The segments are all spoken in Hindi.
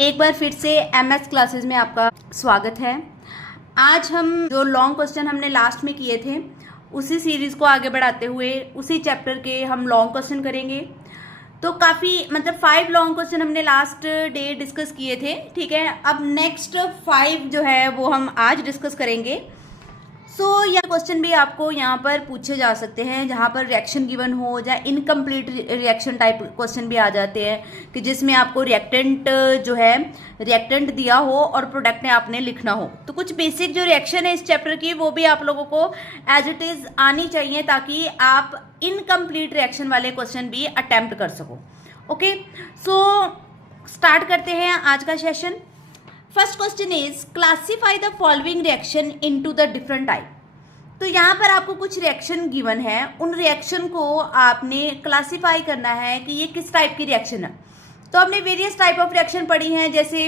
एक बार फिर से एमएस क्लासेस में आपका स्वागत है। आज हम जो लॉन्ग क्वेश्चन हमने लास्ट में किए थे उसी सीरीज को आगे बढ़ाते हुए उसी चैप्टर के हम लॉन्ग क्वेश्चन करेंगे। तो काफ़ी 5 लॉन्ग क्वेश्चन हमने लास्ट डे डिस्कस किए थे, ठीक है। अब नेक्स्ट 5 जो है वो हम आज डिस्कस करेंगे। यह क्वेश्चन भी आपको यहाँ पर पूछे जा सकते हैं जहाँ पर रिएक्शन गिवन हो या इनकम्प्लीट रिएक्शन टाइप क्वेश्चन भी आ जाते हैं कि जिसमें आपको रिएक्टेंट जो है रिएक्टेंट दिया हो और प्रोडक्ट में आपने लिखना हो। तो कुछ बेसिक जो रिएक्शन है इस चैप्टर की वो भी आप लोगों को एज इट इज आनी चाहिए ताकि आप इनकम्प्लीट रिएक्शन वाले क्वेश्चन भी अटेम्प्ट कर सको। ओके, स्टार्ट करते हैं आज का session. First question is classify the following reaction into the different type. तो यहाँ पर आपको कुछ रिएक्शन गिवन है, उन रिएक्शन को आपने क्लासीफाई करना है कि ये किस टाइप की रिएक्शन है। तो हमने वेरियस टाइप ऑफ रिएक्शन पढ़ी हैं, जैसे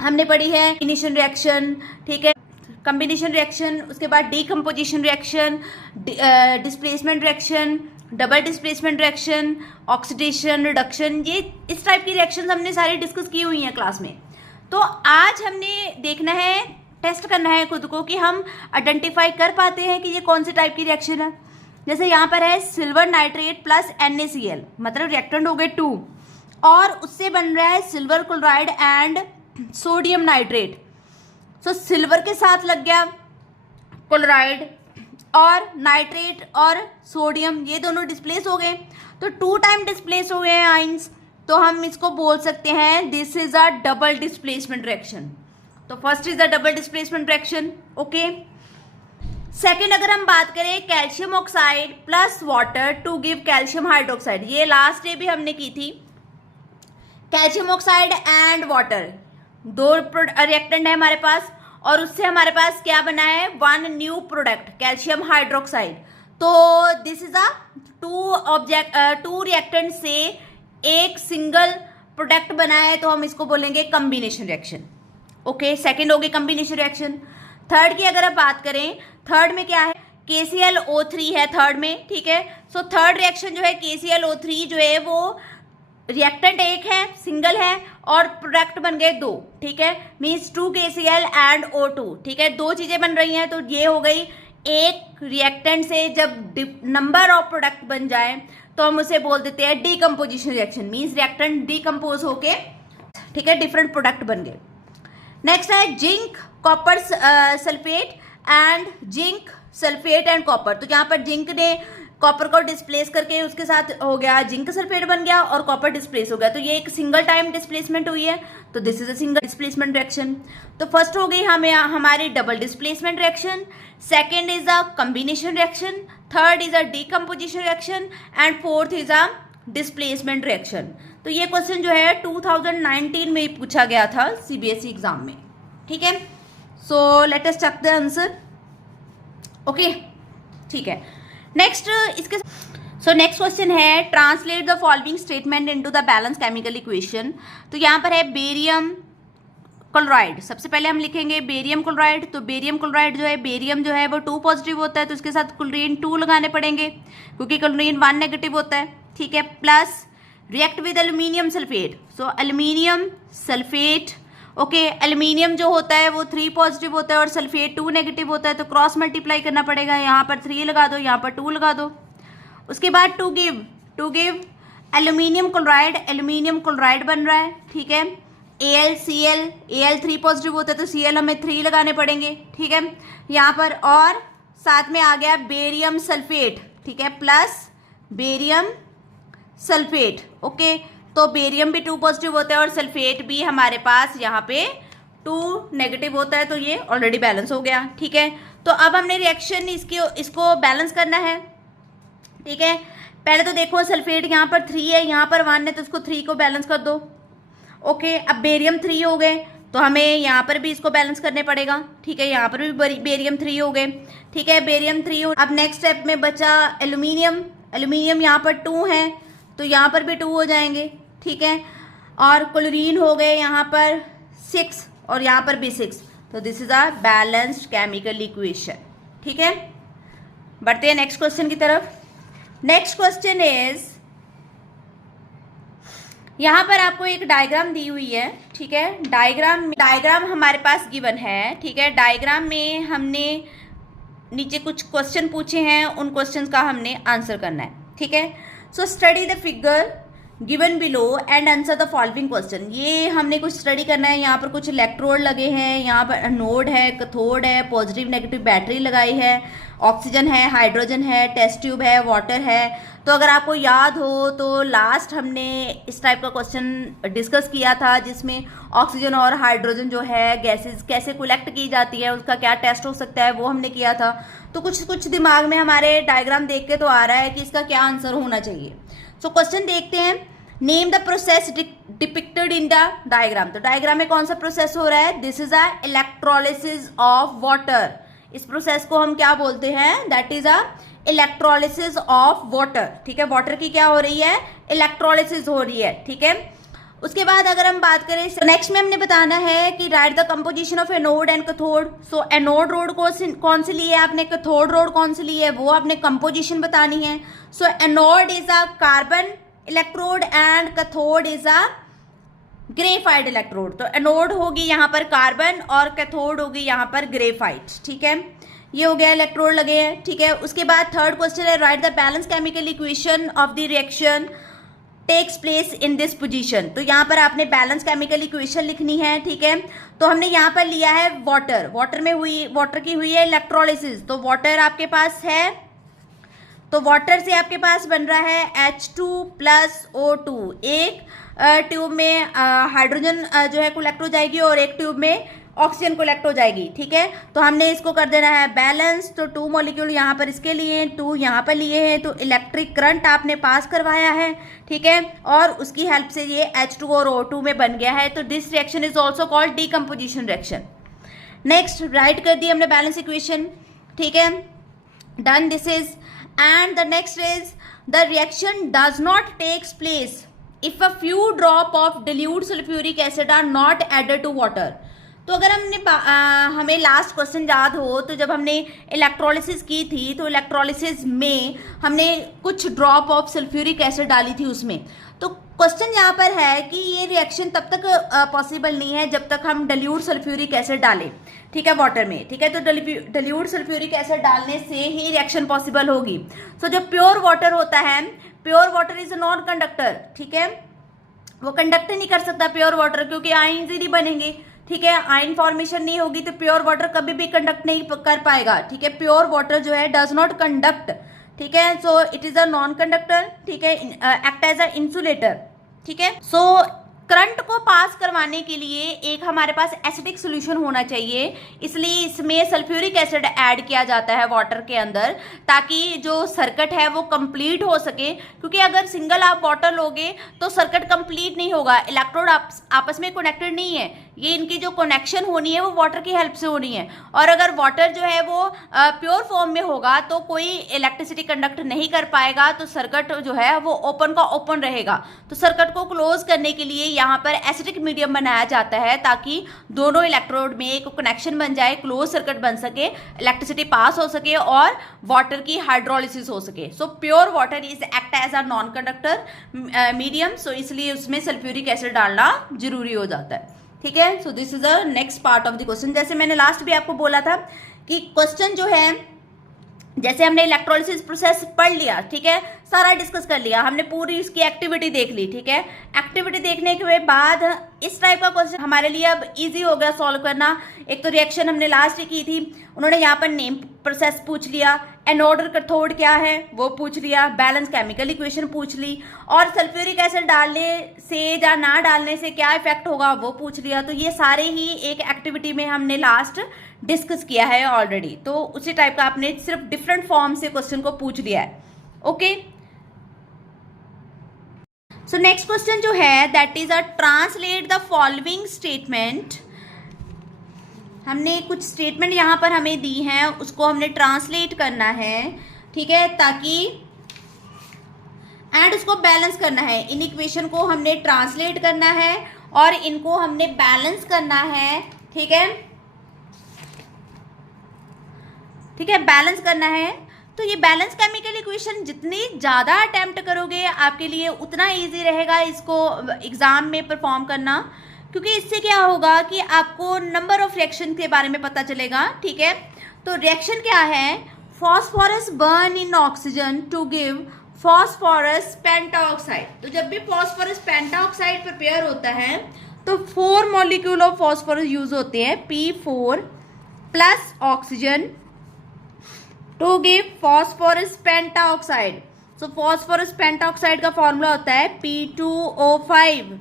हमने पढ़ी है कॉम्बिनेशन रिएक्शन, ठीक है, कॉम्बिनेशन रिएक्शन, उसके बाद decomposition reaction, displacement reaction, double displacement reaction, oxidation reduction. ये इस टाइप की रिएक्शन हमने सारी डिस्कस की हुई हैं क्लास में। तो आज हमने देखना है, टेस्ट करना है खुद को कि हम आइडेंटिफाई कर पाते हैं कि ये कौन से टाइप की रिएक्शन है। जैसे यहाँ पर है सिल्वर नाइट्रेट प्लस NaCl, मतलब रिएक्टेंट हो गए 2 और उससे बन रहा है silver chloride and sodium nitrate. Silver के साथ लग गया क्लोराइड और नाइट्रेट और सोडियम, ये दोनों डिस्प्लेस हो गए। तो 2 टाइम डिस्प्लेस हो गए हैं आइंस, तो हम इसको बोल सकते हैं this is a double displacement reaction. तो first is the double displacement reaction. Okay, second अगर हम बात करें calcium oxide plus water to give calcium hydroxide, ये लास्ट डे भी हमने की थी। Calcium oxide and water 2 reactant है हमारे पास और उससे हमारे पास क्या बना है 1 न्यू प्रोडक्ट कैल्शियम हाइड्रोक्साइड। तो दिस इज अ 2 रिएक्टेंट से एक सिंगल प्रोडक्ट बना है, तो हम इसको बोलेंगे कॉम्बिनेशन रिएक्शन। ओके, सेकंड होगी कॉम्बिनेशन रिएक्शन। थर्ड की अगर आप बात करें, थर्ड में क्या है KClO3 है थर्ड में, ठीक है। थर्ड रिएक्शन जो है KClO3 जो है वो रिएक्टेंट एक है, सिंगल है और प्रोडक्ट बन गए 2, ठीक है, मीन्स 2 KCl एंड O2, ठीक है, 2 चीजें बन रही हैं। तो ये हो गई एक रिएक्टेंट से जब नंबर ऑफ प्रोडक्ट बन जाए तो हम उसे बोल देते हैं decomposition reaction, means reactant decompose होके, ठीक है, डिफरेंट प्रोडक्ट बन गए। नेक्स्ट है zinc copper sulphate and zinc sulphate and copper. तो यहाँ पर जिंक ने कॉपर को डिस्प्लेस करके उसके साथ हो गया जिंक सल्फेट बन गया और कॉपर डिस्प्लेस हो गया। तो ये एक सिंगल टाइम डिस्प्लेसमेंट हुई है, तो this is a single displacement reaction. तो फर्स्ट हो गई हमें हमारी double displacement reaction, second is a combination reaction, third is a decomposition reaction and fourth is a displacement reaction. तो ये क्वेश्चन जो है 2019 में पूछा गया था CBSE एग्जाम में, ठीक है। Let us check the answer. Okay, ठीक है। नेक्स्ट नेक्स्ट क्वेश्चन है translate the following statement into the balance chemical equation. तो यहाँ पर है बेरियम क्लोराइड। सबसे पहले हम लिखेंगे बेरियम क्लोराइड। तो बेरियम क्लोराइड जो है, बेरियम जो है वो 2 पॉजिटिव होता है, तो उसके साथ क्लोरीन 2 लगाने पड़ेंगे क्योंकि क्लोरीन 1 नेगेटिव होता है, ठीक है। Plus react with aluminium sulphate. Aluminium sulphate, okay, aluminium जो होता है वो 3 पॉजिटिव होता है और सल्फेट 2 नेगेटिव होता है, तो क्रॉस मल्टीप्लाई करना पड़ेगा। यहाँ पर 3 लगा दो, यहाँ पर 2 लगा दो। उसके बाद टू गिव एल्यूमिनियम क्लोराइड बन रहा है, ठीक है। Al 3 पॉजिटिव होता है तो Cl हमें 3 लगाने पड़ेंगे, ठीक है, यहाँ पर। और साथ में आ गया बेरियम सल्फेट, ठीक है, प्लस बेरियम सल्फेट। ओके, तो बेरियम भी 2 पॉजिटिव होता है और सल्फेट भी हमारे पास यहाँ पे 2 नेगेटिव होता है, तो ये ऑलरेडी बैलेंस हो गया, ठीक है। तो अब हमने रिएक्शन इसको बैलेंस करना है, ठीक है। पहले तो देखो सल्फेट यहाँ पर 3 है, यहाँ पर 1 है, तो इसको 3 को बैलेंस कर दो। ओके, अब बेरियम 3 हो गए तो हमें यहाँ पर भी इसको बैलेंस करने पड़ेगा, ठीक है, यहाँ पर भी बेरियम 3 हो गए, ठीक है, बेरियम 3 हो। अब नेक्स्ट स्टेप में बचा एल्यूमिनियम यहाँ पर 2 है तो यहाँ पर भी 2 हो जाएंगे, ठीक है। और क्लोरीन हो गए यहाँ पर 6 और यहाँ पर भी 6, तो this is a balanced chemical equation, ठीक है। बढ़ते हैं नेक्स्ट क्वेश्चन की तरफ। नेक्स्ट क्वेश्चन इज यहाँ पर आपको एक डायग्राम दी हुई है, ठीक है। डायग्राम हमारे पास गिवन है, ठीक है। डायग्राम में हमने नीचे कुछ क्वेश्चन पूछे हैं, उन क्वेश्चंस का हमने आंसर करना है, ठीक है। So study the figure given below and answer the following question. ये हमने कुछ स्टडी करना है। यहाँ पर कुछ इलेक्ट्रोड लगे हैं, यहाँ पर एनोड है, कैथोड है, पॉजिटिव नेगेटिव बैटरी लगाई है, ऑक्सीजन है, हाइड्रोजन है, टेस्ट ट्यूब है, वाटर है। तो अगर आपको याद हो तो लास्ट हमने इस टाइप का क्वेश्चन डिस्कस किया था, जिसमें ऑक्सीजन और हाइड्रोजन जो है गैसेस कैसे कलेक्ट की जाती है, उसका क्या टेस्ट हो सकता है, वो हमने किया था। तो कुछ दिमाग में हमारे डायग्राम देख के तो आ रहा है कि इसका क्या आंसर होना चाहिए। सो क्वेश्चन देखते हैं। Name the process depicted in the diagram. तो डायग्राम में कौन सा प्रोसेस हो रहा है? This is a electrolysis of water. इस प्रोसेस को हम क्या बोलते हैं? That is a electrolysis of water, ठीक है। वाटर की क्या हो रही है? इलेक्ट्रोलिसिस हो रही है, ठीक है। उसके बाद अगर हम बात करें नेक्स्ट में हमने बताना है कि right the composition of anode and cathode. So anode road कौन सी ली है आपने, कैथोड रोड कौन सी ली है, वो आपने कंपोजिशन बतानी है। So anode is a carbon electrode and cathode is a graphite electrode. तो एनोड होगी यहाँ पर कार्बन और कैथोड होगी यहाँ पर ग्रेफाइट, ठीक है। ये हो गया, इलेक्ट्रोड लगे हैं, ठीक है। उसके बाद थर्ड क्वेश्चन है write the balance chemical equation of the reaction takes place in this position. तो यहाँ पर आपने बैलेंस केमिकल इक्वेशन लिखनी है, ठीक है। तो हमने यहाँ पर लिया है वाटर की हुई है इलेक्ट्रोलिसिस। तो वाटर आपके पास है, तो वाटर से आपके पास बन रहा है H2 प्लस O2। एक ट्यूब में हाइड्रोजन जो है कलेक्ट हो जाएगी और एक ट्यूब में ऑक्सीजन कलेक्ट हो जाएगी, ठीक है। तो हमने इसको कर देना है बैलेंस। तो 2 मॉलिक्यूल यहाँ पर इसके लिए, 2 यहाँ पर लिए हैं, तो इलेक्ट्रिक करंट आपने पास करवाया है, ठीक है। और उसकी हेल्प से ये H2 और O2 में बन गया है। तो this reaction is also called decomposition reaction. Next right कर दी हमने बैलेंस इक्वेशन, ठीक है, done. This is and the next is the reaction does not takes place if a few drop of dilute sulfuric acid are not added to water। तो अगर हमें लास्ट क्वेश्चन याद हो तो जब हमने इलेक्ट्रोलिसिस की थी तो इलेक्ट्रोलिसिस में हमने कुछ ड्रॉप ऑफ सल्फ्यूरिक एसिड डाली थी उसमें। तो क्वेश्चन यहाँ पर है कि ये रिएक्शन तब तक पॉसिबल नहीं है जब तक हम डिल्यूट सल्फ्यूरिक एसिड डालें, ठीक है, वाटर में, ठीक है। तो डिल्यूट सल्फ्यूरिक एसिड डालने से ही रिएक्शन पॉसिबल होगी। सो जो प्योर वाटर होता है, pure water is non conductor, ठीक है, वो कंडक्ट नहीं कर सकता प्योर वाटर, क्योंकि आयंस ही नहीं बनेंगे, ठीक है। आयन फॉर्मेशन नहीं होगी तो प्योर वाटर कभी भी कंडक्ट नहीं कर पाएगा, ठीक है। प्योर वाटर जो है डज नॉट कंडक्ट, ठीक है। So it is a non conductor, ठीक है, एक्ट एज अ इंसुलेटर, ठीक है। सो करंट को पास करवाने के लिए एक हमारे पास एसिडिक सॉल्यूशन होना चाहिए, इसलिए इसमें सल्फ्यूरिक एसिड ऐड किया जाता है वाटर के अंदर, ताकि जो सर्किट है वो कंप्लीट हो सके। क्योंकि अगर सिंगल आप वाटर लोगे तो सर्किट कंप्लीट नहीं होगा, इलेक्ट्रोड आपस में कनेक्टेड नहीं है, ये इनकी जो कनेक्शन होनी है वो वाटर की हेल्प से होनी है। और अगर वाटर जो है वो प्योर फॉर्म में होगा तो कोई इलेक्ट्रिसिटी कंडक्ट नहीं कर पाएगा, तो सर्किट जो है वो ओपन का ओपन रहेगा। तो सर्किट को क्लोज करने के लिए यहाँ पर एसिडिक मीडियम बनाया जाता है, ताकि दोनों इलेक्ट्रोड में एक कनेक्शन बन जाए, क्लोज सर्किट बन सके, इलेक्ट्रिसिटी पास हो सके और वाटर की हाइड्रोलिसिस हो सके। So pure water is act as a non conductor medium, so इसलिए उसमें सल्फ्यूरिक एसिड डालना जरूरी हो जाता है, ठीक है। So this is a next part of the question. जैसे मैंने लास्ट भी आपको बोला था कि क्वेश्चन जो है, जैसे हमने इलेक्ट्रोलिसिस प्रोसेस पढ़ लिया, ठीक है, सारा डिस्कस कर लिया, हमने पूरी इसकी एक्टिविटी देख ली, ठीक है। एक्टिविटी देखने के बाद इस टाइप का क्वेश्चन हमारे लिए अब इजी हो गया सॉल्व करना। एक तो रिएक्शन हमने लास्ट ही की थी, उन्होंने यहाँ पर नेम प्रोसेस पूछ लिया, एनोड और कैथोड क्या है वो पूछ लिया, बैलेंस केमिकल इक्वेशन पूछ ली, और सल्फ्यूरिक एसिड डालने से या ना डालने से क्या इफेक्ट होगा वो पूछ लिया। तो ये सारे ही एक एक्टिविटी में हमने लास्ट डिस्कस किया है ऑलरेडी। तो उसी टाइप का आपने सिर्फ डिफरेंट फॉर्म से क्वेश्चन को पूछ लिया है, ओके। सो नेक्स्ट क्वेश्चन जो है that is a translate the following statement. हमने कुछ स्टेटमेंट यहाँ पर हमें दी हैं, उसको हमने ट्रांसलेट करना है, ठीक है, ताकि एंड उसको बैलेंस करना है। इन इक्वेशन को हमने ट्रांसलेट करना है और इनको हमने बैलेंस करना है, ठीक है, ठीक है, बैलेंस करना है। तो ये बैलेंस केमिकल इक्वेशन जितनी ज़्यादा अटेम्प्ट करोगे आपके लिए उतना इजी रहेगा इसको एग्ज़ाम में परफॉर्म करना, क्योंकि इससे क्या होगा कि आपको नंबर ऑफ रिएक्शन के बारे में पता चलेगा। ठीक है, तो रिएक्शन क्या है, phosphorus burn in oxygen to give phosphorus pentoxide. तो जब भी फॉस्फोरस पेंटाऑक्साइड प्रिपेयर होता है तो 4 मॉलिक्यूल ऑफ फॉस्फोरस यूज होते हैं, P4 plus oxygen to give phosphorus pentoxide. So phosphorus pentoxide का फॉर्मूला होता है P2O5।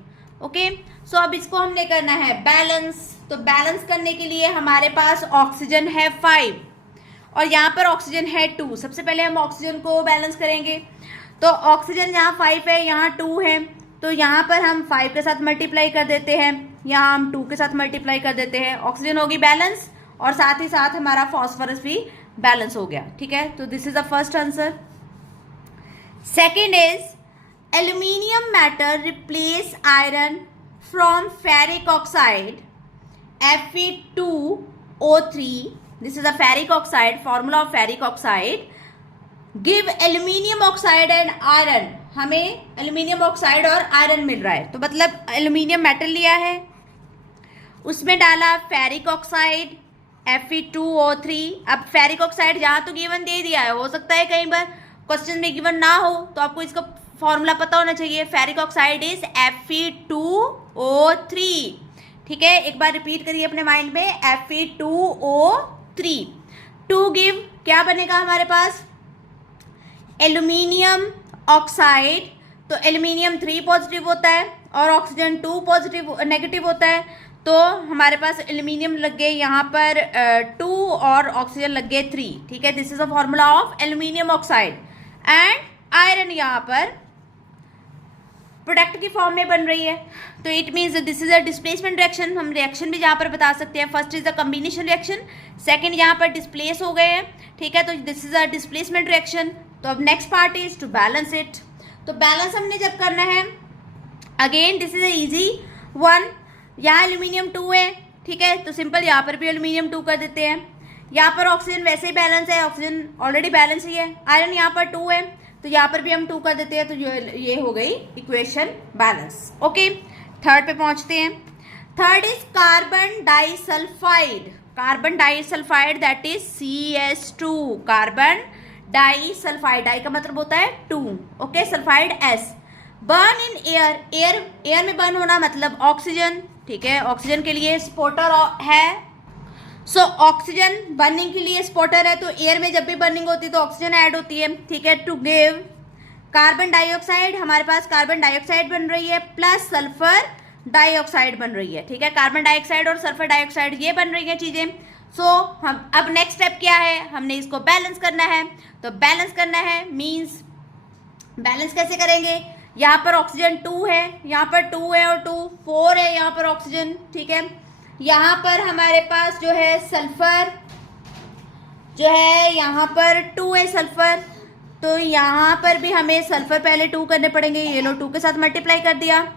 ओके, सो अब इसको हमने करना है बैलेंस। तो बैलेंस करने के लिए हमारे पास ऑक्सीजन है 5 और यहाँ पर ऑक्सीजन है 2। सबसे पहले हम ऑक्सीजन को बैलेंस करेंगे। तो ऑक्सीजन यहाँ 5 है, यहाँ 2 है, तो यहाँ पर हम 5 के साथ मल्टीप्लाई कर देते हैं, यहाँ हम 2 के साथ मल्टीप्लाई कर देते हैं। ऑक्सीजन होगी बैलेंस और साथ ही साथ हमारा फॉस्फोरस भी बैलेंस हो गया। ठीक है, तो this is the first answer. Second is aluminium metal replace iron from ferric oxide Fe2O3। This is a ferric oxide, formula of ferric oxide. Give aluminium oxide and iron. हमें एल्यूमिनियम ऑक्साइड और आयरन मिल रहा है, तो मतलब एल्यूमिनियम मेटल लिया है, उसमें डाला फेरिक ऑक्साइड Fe2O3। अब फेरिक ऑक्साइड यहाँ तो गिवन दे दिया है, हो सकता है कई बार क्वेश्चन में गिवन ना हो, तो आपको इसका फॉर्मूला पता होना चाहिए। Ferric oxide is Fe2O3। ठीक है, एक बार रिपीट करिए अपने माइंड में, Fe2O3 टू गिव क्या बनेगा हमारे पास, एल्यूमिनियम ऑक्साइड। तो एल्यूमिनियम 3 पॉजिटिव होता है और ऑक्सीजन 2 पॉजिटिव नेगेटिव होता है, तो हमारे पास एल्यूमिनियम लग गए यहाँ पर 2 और ऑक्सीजन लग गए 3। ठीक है, this is a formula of aluminium oxide. And iron यहाँ पर प्रोडक्ट की फॉर्म में बन रही है, तो it means this is a displacement reaction. हम रिएक्शन भी यहाँ पर बता सकते हैं। First is the combination reaction, second यहाँ पर डिस्प्लेस हो गए हैं। ठीक है, तो this is a displacement reaction. तो अब next part is to balance it. तो बैलेंस हमने जब करना है, again this is a easy one. यहाँ एल्यूमिनियम 2 है, ठीक है, तो सिंपल यहाँ पर भी एल्यूमिनियम 2 कर देते हैं। यहाँ पर ऑक्सीजन वैसे ही बैलेंस है, ऑक्सीजन ऑलरेडी बैलेंस ही है। आयरन यहाँ पर 2 है, तो यहाँ पर भी हम 2 कर देते हैं, तो ये हो गई इक्वेशन बैलेंस। ओके, थर्ड पे पहुंचते हैं। Third is carbon disulphide. Carbon disulphide that is CS2। Carbon disulphide, di का मतलब होता है 2, okay, sulphide S। Burn in air, air में बर्न होना मतलब ऑक्सीजन। ठीक है, ऑक्सीजन के लिए स्पॉटर है, सो ऑक्सीजन बर्निंग के लिए स्पॉटर है, तो एयर में जब भी बर्निंग होती है तो ऑक्सीजन ऐड होती है। ठीक है, टू गिव कार्बन डाइऑक्साइड, हमारे पास कार्बन डाइऑक्साइड बन रही है प्लस सल्फर डाइऑक्साइड बन रही है। ठीक है, कार्बन डाइऑक्साइड और सल्फर डाइऑक्साइड ये बन रही है चीजें। सो हम अब नेक्स्ट स्टेप क्या है, हमने इसको बैलेंस करना है। तो बैलेंस करना है मीन्स बैलेंस कैसे करेंगे, यहाँ पर ऑक्सीजन 2 है, यहाँ पर 2 है और 2 4 है यहाँ पर ऑक्सीजन। ठीक है, यहाँ पर हमारे पास जो है सल्फर जो है यहाँ पर 2 है सल्फर, तो यहाँ पर भी हमें सल्फर पहले 2 करने पड़ेंगे। ये लो 2 के साथ मल्टीप्लाई कर दिया।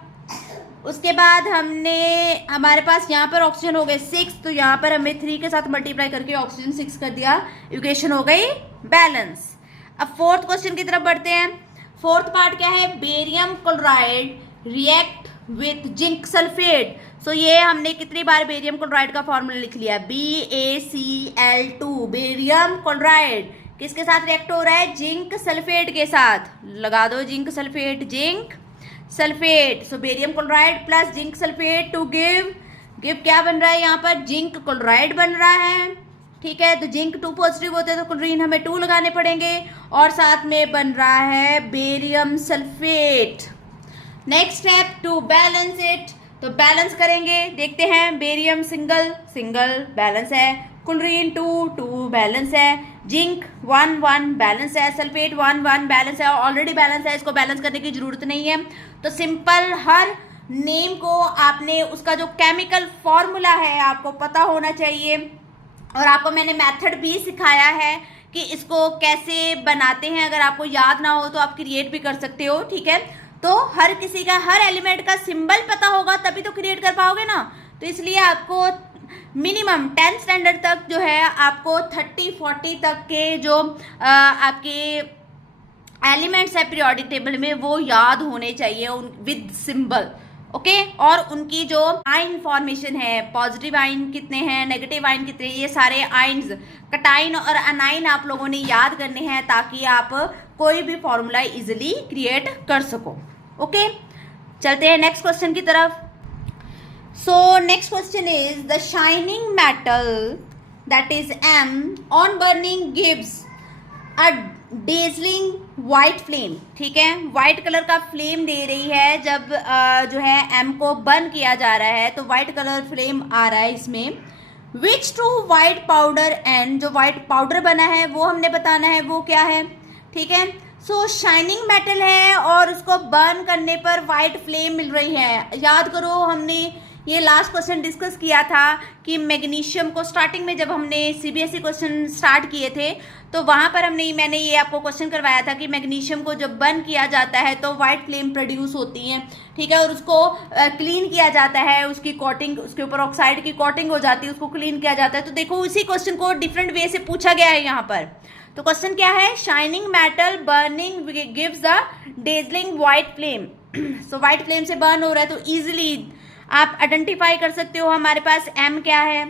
उसके बाद हमने हमारे पास यहाँ पर ऑक्सीजन हो गए 6, तो यहाँ पर हमें 3 के साथ मल्टीप्लाई करके ऑक्सीजन 6 कर दिया। इक्वेशन हो गई बैलेंस। अब फोर्थ क्वेश्चन की तरफ बढ़ते हैं। फोर्थ पार्ट क्या है, barium chloride react with zinc sulphate. So ये हमने कितनी बार बेरियम क्लोराइड का फॉर्मूला लिख लिया, BaCl2। बेरियम क्लोराइड किसके साथ रिएक्ट हो रहा है, जिंक सल्फेट के साथ। लगा दो zinc sulphate, zinc sulphate. So barium chloride plus zinc sulphate to give क्या बन रहा है, यहाँ पर जिंक क्लोराइड बन रहा है। ठीक है, तो जिंक 2 पॉजिटिव होते हैं तो क्लोरीन हमें 2 लगाने पड़ेंगे और साथ में बन रहा है barium sulphate. Next step to balance it. तो बैलेंस करेंगे, देखते हैं। बेरियम सिंगल बैलेंस है, क्लोरीन 2 बैलेंस है, जिंक 1 बैलेंस है, सल्फेट 1 बैलेंस है, ऑलरेडी बैलेंस है, इसको बैलेंस करने की जरूरत नहीं है। तो सिंपल हर नेम को आपने उसका जो केमिकल फॉर्मूला है आपको पता होना चाहिए, और आपको मैंने मेथड भी सिखाया है कि इसको कैसे बनाते हैं। अगर आपको याद ना हो तो आप क्रिएट भी कर सकते हो। ठीक है, तो हर किसी का हर एलिमेंट का सिंबल पता होगा तभी तो क्रिएट कर पाओगे ना। तो इसलिए आपको मिनिमम 10th स्टैंडर्ड तक जो है आपको 30-40 तक के जो आपके एलिमेंट्स है पीरियोडिक टेबल में वो याद होने चाहिए विद सिंबल। ओके, और उनकी जो आयन फॉर्मेशन है, पॉजिटिव आयन कितने हैं, नेगेटिव आयन कितने, ये सारे आयन्स कटाइन और अनाइन आप लोगों ने याद करने हैं ताकि आप कोई भी फॉर्मूला इजिली क्रिएट कर सको। ओके, चलते हैं नेक्स्ट क्वेश्चन की तरफ। So next question is the shining metal that is M on burning gives a dazzling white flame. ठीक है, व्हाइट कलर का फ्लेम दे रही है जब जो है एम को बर्न किया जा रहा है, तो व्हाइट कलर फ्लेम आ रहा है इसमें। विच टू व्हाइट पाउडर एंड, जो व्हाइट पाउडर बना है वो हमने बताना है वो क्या है। ठीक है, सो शाइनिंग मेटल है और उसको बर्न करने पर व्हाइट फ्लेम मिल रही है। याद करो, हमने ये लास्ट क्वेश्चन डिस्कस किया था कि मैग्नीशियम को स्टार्टिंग में जब हमने सीबीएसई क्वेश्चन स्टार्ट किए थे तो वहाँ पर मैंने ये आपको क्वेश्चन करवाया था कि मैग्नीशियम को जब बर्न किया जाता है तो वाइट फ्लेम प्रोड्यूस होती है। ठीक है, और उसको क्लीन किया जाता है, उसकी कोटिंग, उसके ऊपर ऑक्साइड की कोटिंग हो जाती है, उसको क्लीन किया जाता है। तो देखो उसी क्वेश्चन को डिफरेंट वे से पूछा गया है यहाँ पर। तो क्वेश्चन क्या है, shining metal burning gives the dazzling white flame. So white flame से बर्न हो रहा है, तो इजिली आप आइडेंटिफाई कर सकते हो हमारे पास एम क्या है।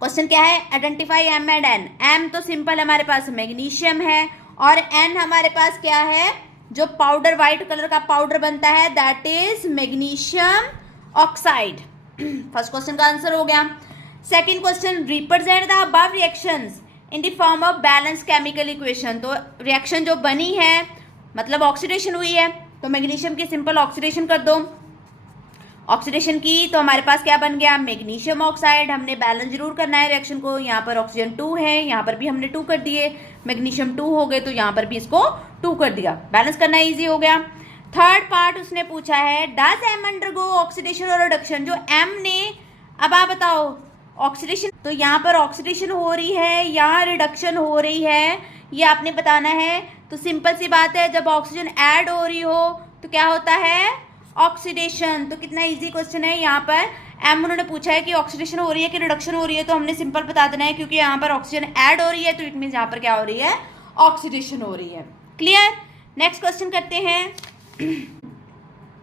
क्वेश्चन क्या है, identify M and N. M तो सिंपल हमारे पास मैग्नीशियम है और एन हमारे पास क्या है, जो पाउडर व्हाइट कलर का पाउडर बनता है that is magnesium oxide. First question का आंसर हो गया। Second question, represent the above reactions in the form of balance chemical equation. तो रिएक्शन जो बनी है मतलब ऑक्सीडेशन हुई है, तो मैग्नीशियम की सिंपल ऑक्सीडेशन कर दो। ऑक्सीडेशन की तो हमारे पास क्या बन गया, मैग्नीशियम ऑक्साइड। हमने बैलेंस जरूर करना है रिएक्शन को। यहाँ पर ऑक्सीजन 2 है, यहाँ पर भी हमने 2 कर दिए, मैग्नीशियम 2 हो गए तो यहाँ पर भी इसको 2 कर दिया। बैलेंस करना इजी हो गया। थर्ड पार्ट उसने पूछा है, डज एम अंडरगो ऑक्सीडेशन और रिडक्शन। जो एम ने, अब आप बताओ ऑक्सीडेशन, तो यहाँ पर ऑक्सीडेशन हो रही है या रिडक्शन हो रही है, ये आपने बताना है। तो सिंपल सी बात है, जब ऑक्सीजन ऐड हो रही हो तो क्या होता है, ऑक्सीडेशन। तो कितना इजी क्वेश्चन है। यहाँ पर एम उन्होंने पूछा है कि ऑक्सीडेशन हो रही है कि रिडक्शन हो रही है, तो हमने सिंपल बता देना है क्योंकि यहाँ पर ऑक्सीजन ऐड हो रही है तो इट मीन यहाँ पर क्या हो रही है, ऑक्सीडेशन हो रही है। क्लियर। नेक्स्ट क्वेश्चन करते हैं,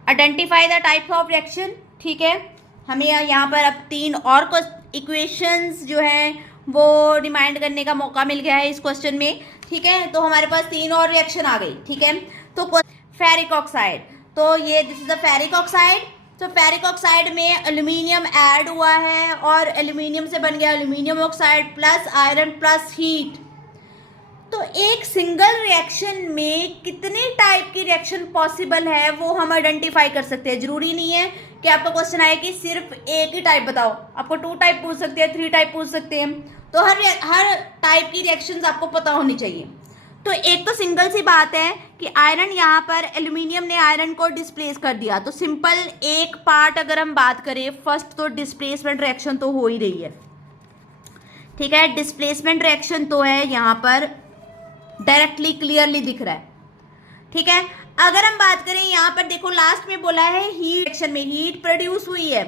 identify the type of reaction. ठीक है, हमें यहाँ पर अब 3 और इक्वेशंस जो है वो रिमाइंड करने का मौका मिल गया है इस क्वेश्चन में। ठीक है, तो हमारे पास 3 और रिएक्शन आ गई। ठीक है, तो फेरिक ऑक्साइड, तो ये this is the ferric oxide. तो फेरिक ऑक्साइड में एल्यूमिनियम ऐड हुआ है और एल्यूमिनियम से बन गया aluminium oxide plus iron plus heat. तो एक सिंगल रिएक्शन में कितने टाइप की रिएक्शन पॉसिबल है वो हम आइडेंटिफाई कर सकते हैं। जरूरी नहीं है कि आपका क्वेश्चन आए कि सिर्फ एक ही टाइप बताओ, आपको 2 टाइप पूछ सकते हैं, 3 टाइप पूछ सकते हैं। तो हर टाइप की रिएक्शंस आपको पता होनी चाहिए। तो एक तो सिंगल सी बात है कि आयरन, यहाँ पर एल्यूमिनियम ने आयरन को डिस्प्लेस कर दिया, तो सिंपल एक पार्ट अगर हम बात करें, फर्स्ट तो डिस्प्लेसमेंट रिएक्शन तो हो ही रही है। ठीक है, डिस्प्लेसमेंट रिएक्शन तो है यहाँ पर डायरेक्टली क्लियरली दिख रहा है। ठीक है, अगर हम बात करें यहाँ पर देखो लास्ट में बोला है हीट रिएक्शन में हीट प्रोड्यूस हुई है,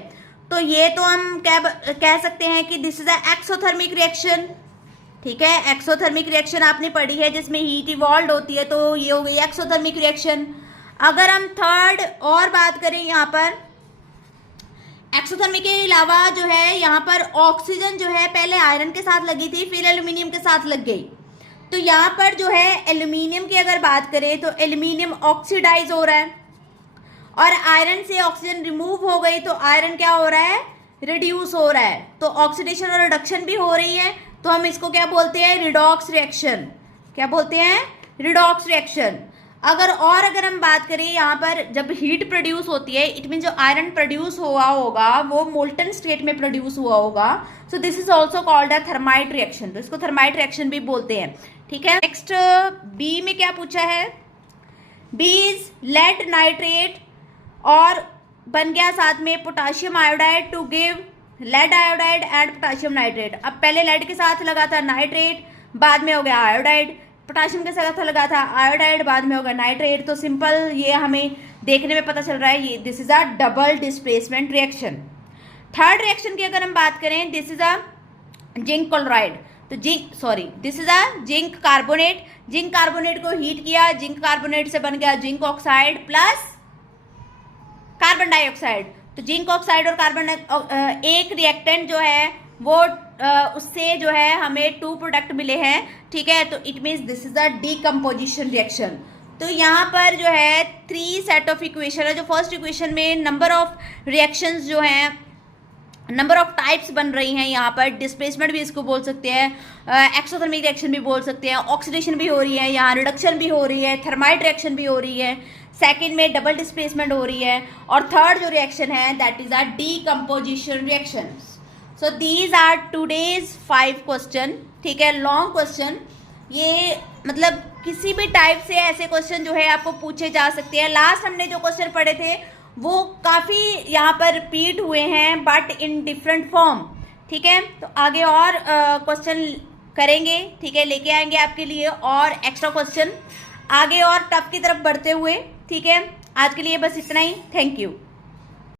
तो ये तो हम कह सकते हैं कि this is a exothermic reaction. ठीक है, एक्सोथर्मिक रिएक्शन आपने पढ़ी है जिसमें हीट इवॉल्व होती है, तो ये हो गई एक्सोथर्मिक रिएक्शन। अगर हम थर्ड और बात करें यहाँ पर, एक्सोथर्मिक के अलावा जो है यहाँ पर ऑक्सीजन जो है पहले आयरन के साथ लगी थी फिर एल्यूमिनियम के साथ लग गई। तो यहाँ पर जो है एल्यूमिनियम की अगर बात करें तो एल्यूमिनियम ऑक्सीडाइज हो रहा है और आयरन से ऑक्सीजन रिमूव हो गई तो आयरन क्या हो रहा है, रिड्यूस हो रहा है। तो ऑक्सीडेशन और रिडक्शन भी हो रही है, तो हम इसको क्या बोलते हैं, रिडॉक्स रिएक्शन। क्या बोलते हैं, रिडॉक्स रिएक्शन। अगर हम बात करें यहाँ पर जब हीट प्रोड्यूस होती है, इट मीन जो आयरन प्रोड्यूस हुआ होगा वो मोल्टन स्टेट में प्रोड्यूस हुआ होगा, so this is also called a thermite reaction. तो इसको थर्माइट रिएक्शन भी बोलते हैं। ठीक है, नेक्स्ट बी में क्या पूछा है, बी इज लेड नाइट्रेट और बन गया साथ में potassium iodide to give lead iodide and potassium nitrate. अब पहले लेड के साथ लगा था नाइट्रेट, बाद में हो गया आयोडाइड, पोटाशियम के साथ लगा था आयोडाइड, बाद में होगा नाइट्रेट। तो सिंपल ये हमें देखने में पता चल रहा है, ये this is a double displacement reaction. Third reaction की अगर हम बात करें, this is a zinc chloride, तो this is a zinc carbonate. Zinc carbonate को हीट किया, जिंक कार्बोनेट से बन गया zinc oxide plus carbon dioxide. तो जिंक ऑक्साइड और कार्बन एक रिएक्टेंट जो है वो उससे जो है हमें 2 प्रोडक्ट मिले हैं, ठीक है। तो it means this is a decomposition reaction. तो यहाँ पर जो है 3 सेट ऑफ इक्वेशन है। जो फर्स्ट इक्वेशन में नंबर ऑफ रिएक्शंस जो हैं, नंबर ऑफ टाइप्स बन रही हैं, यहाँ पर डिस्प्लेसमेंट भी इसको बोल सकते हैं, एक्सोथर्मिक रिएक्शन भी बोल सकते हैं, ऑक्सीडेशन भी हो रही है, यहाँ रिडक्शन भी हो रही है, थर्माइट रिएक्शन भी हो रही है, सेकंड में डबल डिस्प्लेसमेंट हो रही है, और थर्ड जो रिएक्शन है that is a decomposition reaction. So these our today's 5 question, ठीक है, लॉन्ग क्वेश्चन। ये मतलब किसी भी टाइप से ऐसे क्वेश्चन जो है आपको पूछे जा सकते हैं। लास्ट हमने जो क्वेश्चन पढ़े थे वो काफ़ी यहाँ पर रिपीट हुए हैं बट इन डिफरेंट फॉर्म, ठीक है। तो आगे और क्वेश्चन करेंगे, ठीक है, लेके आएंगे आपके लिए और एक्स्ट्रा क्वेश्चन आगे और टफ की तरफ बढ़ते हुए, ठीक है। आज के लिए बस इतना ही, थैंक यू।